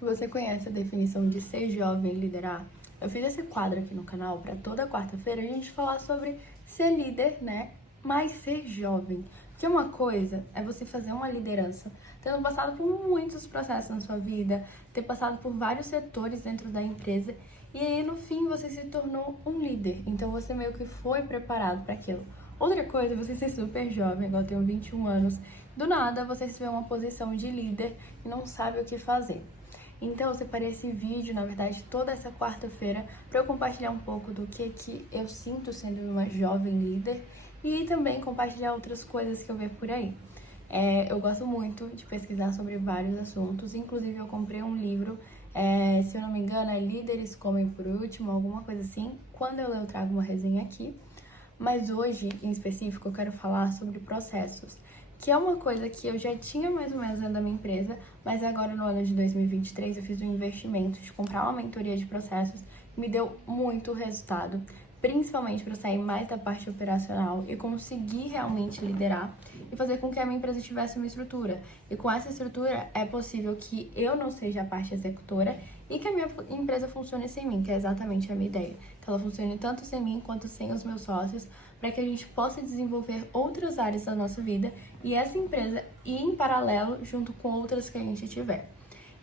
Você conhece a definição de ser jovem e liderar? Eu fiz esse quadro aqui no canal para toda quarta-feira a gente falar sobre ser líder, né? Mas ser jovem. Porque uma coisa é você fazer uma liderança, tendo passado por muitos processos na sua vida, ter passado por vários setores dentro da empresa, e aí no fim você se tornou um líder. Então você meio que foi preparado para aquilo. Outra coisa é você ser super jovem, igual eu tenho 21 anos, do nada você se vê em uma posição de líder e não sabe o que fazer. Então eu separei esse vídeo, na verdade, toda essa quarta-feira para eu compartilhar um pouco do que eu sinto sendo uma jovem líder e também compartilhar outras coisas que eu vejo por aí. Eu gosto muito de pesquisar sobre vários assuntos, inclusive eu comprei um livro, se eu não me engano, é Líderes Comem por Último, alguma coisa assim. Quando eu ler, eu trago uma resenha aqui. Mas hoje, em específico, eu quero falar sobre processos, que é uma coisa que eu já tinha mais ou menos dentro da minha empresa, mas agora no ano de 2023 eu fiz um investimento de comprar uma mentoria de processos que me deu muito resultado, principalmente para sair mais da parte operacional e conseguir realmente liderar e fazer com que a minha empresa tivesse uma estrutura. E com essa estrutura é possível que eu não seja a parte executora e que a minha empresa funcione sem mim, que é exatamente a minha ideia. Que ela funcione tanto sem mim quanto sem os meus sócios, para que a gente possa desenvolver outras áreas da nossa vida e essa empresa ir em paralelo junto com outras que a gente tiver.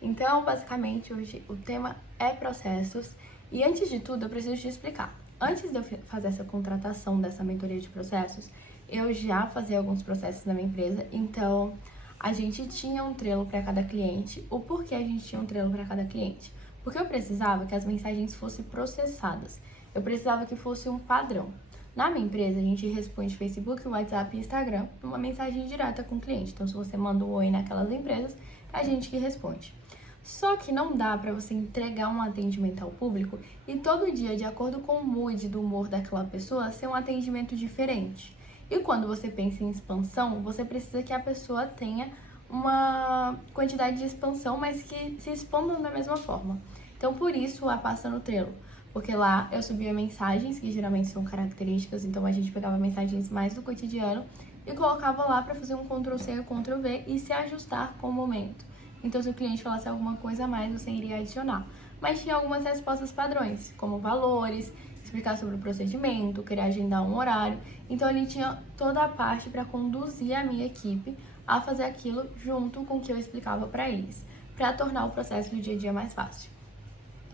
Então, basicamente, hoje o tema é processos e antes de tudo eu preciso te explicar. Antes de eu fazer essa contratação dessa mentoria de processos, eu já fazia alguns processos na minha empresa, então a gente tinha um Trello para cada cliente. O porquê a gente tinha um Trello para cada cliente? Porque eu precisava que as mensagens fossem processadas. Eu precisava que fosse um padrão. Na minha empresa, a gente responde Facebook, WhatsApp e Instagram uma mensagem direta com o cliente. Então, se você manda um oi naquelas empresas, é a gente que responde. Só que não dá para você entregar um atendimento ao público e todo dia, de acordo com o mood do humor daquela pessoa, ser um atendimento diferente. E quando você pensa em expansão, você precisa que a pessoa tenha uma quantidade de expansão, mas que se expandam da mesma forma. Então, por isso, a pasta no Trello. Porque lá eu subia mensagens, que geralmente são características, então a gente pegava mensagens mais do cotidiano e colocava lá para fazer um Ctrl+C e Ctrl+V e se ajustar com o momento. Então, se o cliente falasse alguma coisa a mais, você iria adicionar. Mas tinha algumas respostas padrões, como valores, explicar sobre o procedimento, querer agendar um horário. Então, ele tinha toda a parte para conduzir a minha equipe a fazer aquilo junto com o que eu explicava para eles, para tornar o processo do dia a dia mais fácil.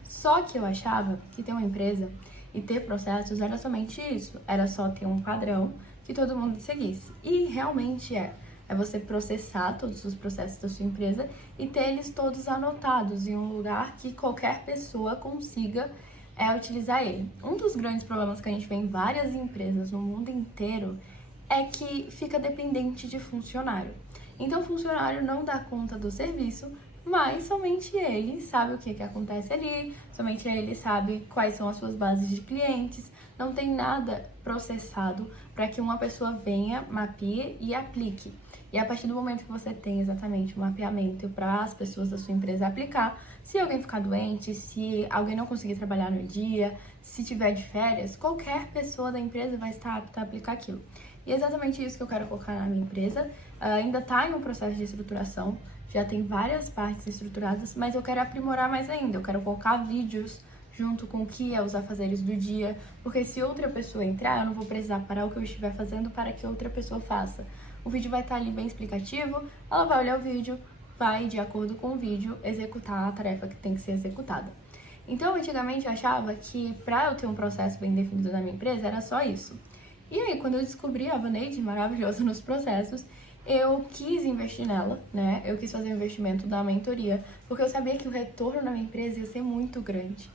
Só que eu achava que ter uma empresa e ter processos era somente isso, era só ter um padrão que todo mundo seguisse. E realmente é. É você processar todos os processos da sua empresa e ter eles todos anotados em um lugar que qualquer pessoa consiga utilizar ele. Um dos grandes problemas que a gente vê em várias empresas no mundo inteiro é que fica dependente de funcionário. Então, o funcionário não dá conta do serviço, mas somente ele sabe o que acontece ali, somente ele sabe quais são as suas bases de clientes, não tem nada processado para que uma pessoa venha, mapeie e aplique. E a partir do momento que você tem exatamente o mapeamento para as pessoas da sua empresa aplicar, se alguém ficar doente, se alguém não conseguir trabalhar no dia, se tiver de férias, qualquer pessoa da empresa vai estar apta a aplicar aquilo. E é exatamente isso que eu quero colocar na minha empresa. Ainda está em um processo de estruturação, já tem várias partes estruturadas, mas eu quero aprimorar mais ainda. Eu quero colocar vídeos junto com o que é os afazeres do dia, porque se outra pessoa entrar, eu não vou precisar parar o que eu estiver fazendo para que outra pessoa faça. O vídeo vai estar ali bem explicativo, ela vai olhar o vídeo, vai, de acordo com o vídeo, executar a tarefa que tem que ser executada. Então, antigamente eu achava que para eu ter um processo bem definido na minha empresa, era só isso. E aí, quando eu descobri a Vaneide maravilhosa nos processos, eu quis investir nela, né? Eu quis fazer o investimento da mentoria, porque eu sabia que o retorno na minha empresa ia ser muito grande.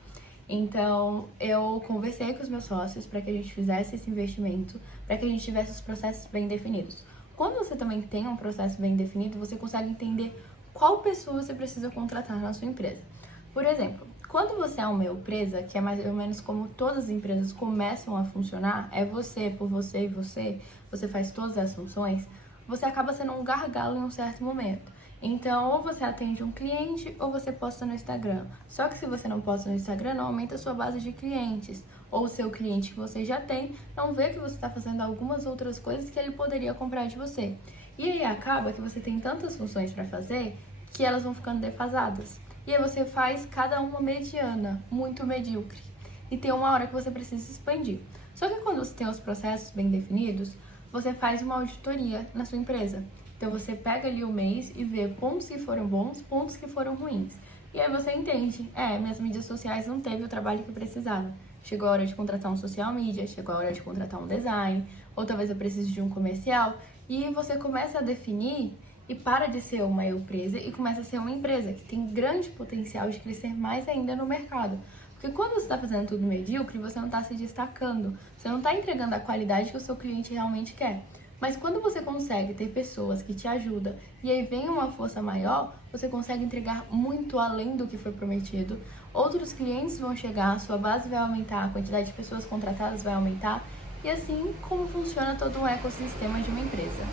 Então, eu conversei com os meus sócios para que a gente fizesse esse investimento, para que a gente tivesse os processos bem definidos. Quando você também tem um processo bem definido, você consegue entender qual pessoa você precisa contratar na sua empresa. Por exemplo, quando você é uma empresa, que é mais ou menos como todas as empresas começam a funcionar, é você, por você e você faz todas as funções, você acaba sendo um gargalo em um certo momento. Então, ou você atende um cliente, ou você posta no Instagram. Só que se você não posta no Instagram, não aumenta a sua base de clientes. Ou o seu cliente que você já tem, não vê que você está fazendo algumas outras coisas que ele poderia comprar de você. E aí acaba que você tem tantas funções para fazer, que elas vão ficando defasadas. E aí você faz cada uma mediana, muito medíocre. E tem uma hora que você precisa expandir. Só que quando você tem os processos bem definidos, você faz uma auditoria na sua empresa. Então você pega ali o mês e vê pontos que foram bons, pontos que foram ruins. E aí você entende, minhas mídias sociais não teve o trabalho que eu precisava. Chegou a hora de contratar um social media, chegou a hora de contratar um design, ou talvez eu precise de um comercial. E você começa a definir e para de ser uma empresa e começa a ser uma empresa que tem grande potencial de crescer mais ainda no mercado. Porque quando você está fazendo tudo medíocre, você não está se destacando, você não está entregando a qualidade que o seu cliente realmente quer. Mas quando você consegue ter pessoas que te ajudam e aí vem uma força maior, você consegue entregar muito além do que foi prometido. Outros clientes vão chegar, a sua base vai aumentar, a quantidade de pessoas contratadas vai aumentar e assim como funciona todo um ecossistema de uma empresa.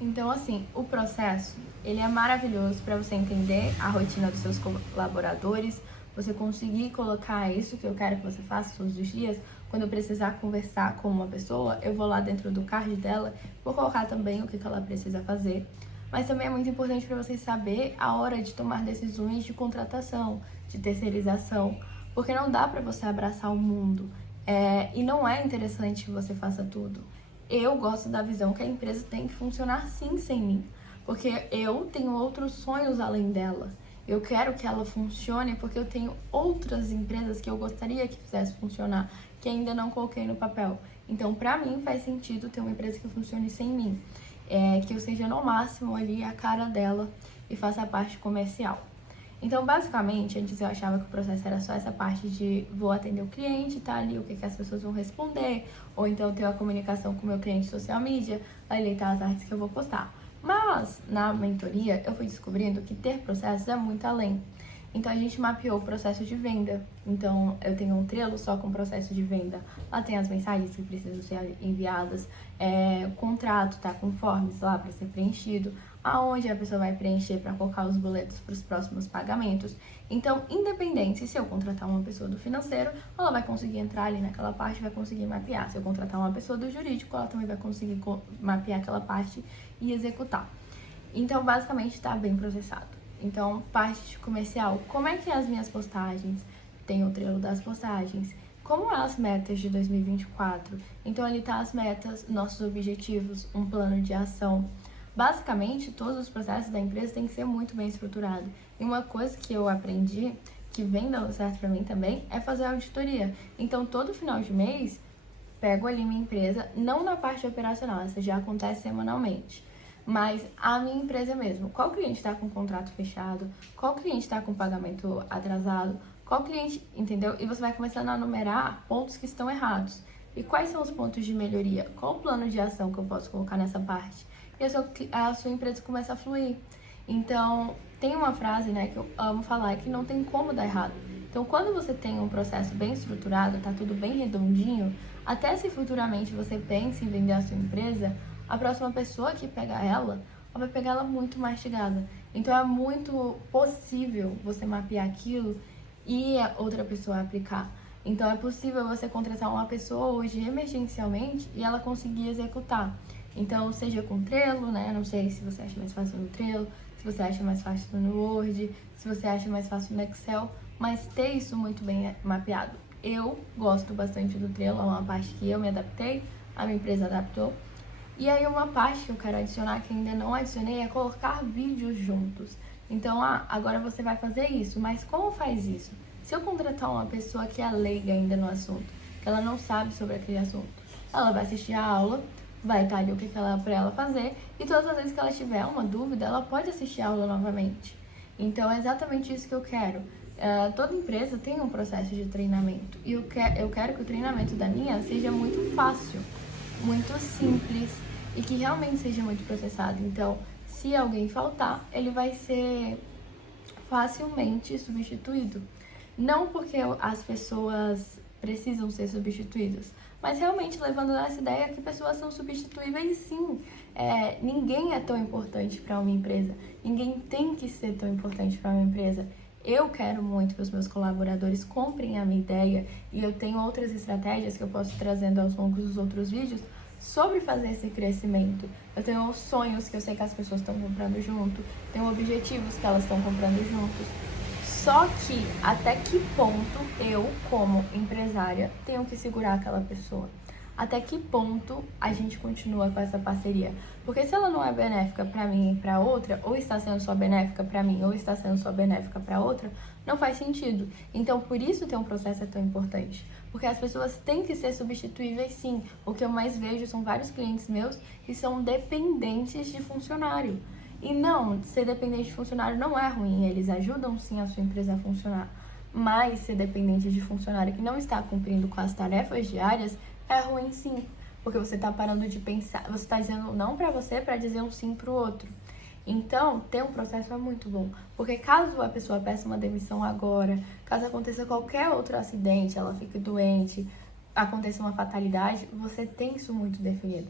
Então, assim, o processo, ele é maravilhoso para você entender a rotina dos seus colaboradores, você conseguir colocar isso que eu quero que você faça todos os dias. Quando eu precisar conversar com uma pessoa, eu vou lá dentro do card dela, vou colocar também o que ela precisa fazer. Mas também é muito importante para você saber a hora de tomar decisões de contratação, de terceirização, porque não dá para você abraçar o mundo. E não é interessante que você faça tudo. Eu gosto da visão que a empresa tem que funcionar sim sem mim, porque eu tenho outros sonhos além dela. Eu quero que ela funcione porque eu tenho outras empresas que eu gostaria que fizesse funcionar, que ainda não coloquei no papel. Então, pra mim, faz sentido ter uma empresa que funcione sem mim. Que eu seja no máximo ali a cara dela e faça a parte comercial. Então, basicamente, antes eu achava que o processo era só essa parte de vou atender o cliente, tá ali o que as pessoas vão responder, ou então ter uma comunicação com o meu cliente social media, ali tá as artes que eu vou postar. Mas, na mentoria, eu fui descobrindo que ter processos é muito além. Então, a gente mapeou o processo de venda. Então, eu tenho um Trello só com processo de venda. Lá tem as mensagens que precisam ser enviadas, o contrato tá com forms lá para ser preenchido, aonde a pessoa vai preencher para colocar os boletos para os próximos pagamentos. Então, independente se eu contratar uma pessoa do financeiro, ela vai conseguir entrar ali naquela parte e vai conseguir mapear. Se eu contratar uma pessoa do jurídico, ela também vai conseguir mapear aquela parte e executar. Então, basicamente, está bem processado. Então, parte comercial, como é que é as minhas postagens? Tem o Trello das postagens. Como é as metas de 2024? Então, ali tá as metas, nossos objetivos, um plano de ação. Basicamente, todos os processos da empresa têm que ser muito bem estruturados. E uma coisa que eu aprendi, que vem dando certo pra mim também, é fazer auditoria. Então, todo final de mês, pego ali minha empresa, não na parte operacional, essa já acontece semanalmente, mas a minha empresa mesmo. Qual cliente está com contrato fechado? Qual cliente está com pagamento atrasado? Qual cliente, entendeu? E você vai começando a numerar pontos que estão errados. E quais são os pontos de melhoria? Qual o plano de ação que eu posso colocar nessa parte? E a sua empresa começa a fluir. Então, tem uma frase, né, que eu amo falar, que não tem como dar errado. Então, quando você tem um processo bem estruturado, tá tudo bem redondinho, até se futuramente você pensa em vender a sua empresa, a próxima pessoa que pegar ela vai pegar ela muito mastigada. Então, é muito possível você mapear aquilo e a outra pessoa aplicar. Então, é possível você contratar uma pessoa hoje emergencialmente e ela conseguir executar. Então, seja com Trello, né? Não sei se você acha mais fácil no Trello, se você acha mais fácil no Word, se você acha mais fácil no Excel, mas ter isso muito bem mapeado. Eu gosto bastante do Trello, é uma parte que eu me adaptei, a minha empresa adaptou. E aí uma parte que eu quero adicionar, que ainda não adicionei, é colocar vídeos juntos. Então, agora você vai fazer isso, mas como faz isso? Se eu contratar uma pessoa que é leiga ainda no assunto, que ela não sabe sobre aquele assunto, ela vai assistir a aula, vai estar ali o que ela para ela fazer, e todas as vezes que ela tiver uma dúvida, ela pode assistir a aula novamente. Então, é exatamente isso que eu quero. Toda empresa tem um processo de treinamento, e eu quero que o treinamento da minha seja muito fácil, muito simples, e que realmente seja muito processado. Então, se alguém faltar, ele vai ser facilmente substituído. Não porque as pessoas precisam ser substituídas, mas realmente levando nessa ideia que pessoas são substituíveis sim. Ninguém é tão importante para uma empresa, ninguém tem que ser tão importante para uma empresa. Eu quero muito que os meus colaboradores comprem a minha ideia e eu tenho outras estratégias que eu posso ir trazendo aos longos dos outros vídeos sobre fazer esse crescimento. Eu tenho sonhos que eu sei que as pessoas estão comprando junto, tenho objetivos que elas estão comprando juntos. Só que até que ponto eu, como empresária, tenho que segurar aquela pessoa? Até que ponto a gente continua com essa parceria? Porque se ela não é benéfica para mim e para outra, ou está sendo só benéfica para mim, ou está sendo só benéfica para outra, não faz sentido. Então, por isso ter um processo é tão importante. Porque as pessoas têm que ser substituíveis, sim. O que eu mais vejo são vários clientes meus que são dependentes de funcionário. E não, ser dependente de funcionário não é ruim, eles ajudam sim a sua empresa a funcionar. Mas ser dependente de funcionário que não está cumprindo com as tarefas diárias é ruim sim, porque você está parando de pensar, você está dizendo não para você para dizer um sim para o outro. Então, ter um processo é muito bom, porque caso a pessoa peça uma demissão agora, caso aconteça qualquer outro acidente, ela fique doente, aconteça uma fatalidade, você tem isso muito definido.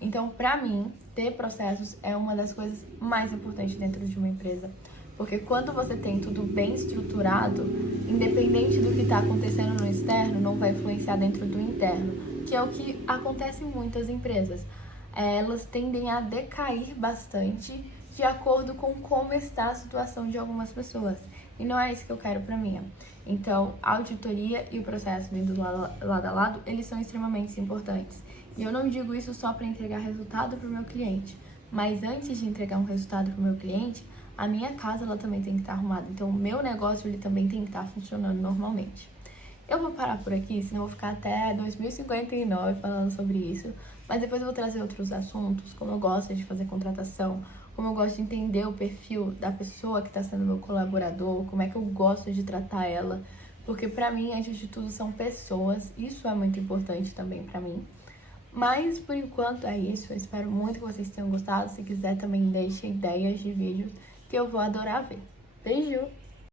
Então, para mim, ter processos é uma das coisas mais importantes dentro de uma empresa. Porque quando você tem tudo bem estruturado, independente do que está acontecendo no externo, não vai influenciar dentro do interno, que é o que acontece em muitas empresas. Elas tendem a decair bastante de acordo com como está a situação de algumas pessoas. E não é isso que eu quero para mim. Então, a auditoria e o processo vindo lado a lado, eles são extremamente importantes. E eu não digo isso só para entregar resultado para o meu cliente, mas antes de entregar um resultado para o meu cliente, a minha casa ela também tem que estar arrumada. Então, o meu negócio ele também tem que estar funcionando normalmente. Eu vou parar por aqui, senão eu vou ficar até 2059 falando sobre isso. Mas depois eu vou trazer outros assuntos, como eu gosto de fazer contratação, como eu gosto de entender o perfil da pessoa que está sendo meu colaborador, como é que eu gosto de tratar ela. Porque pra mim, antes de tudo, são pessoas. Isso é muito importante também pra mim. Mas, por enquanto, é isso. Eu espero muito que vocês tenham gostado. Se quiser, também deixe ideias de vídeos que eu vou adorar ver. Beijo!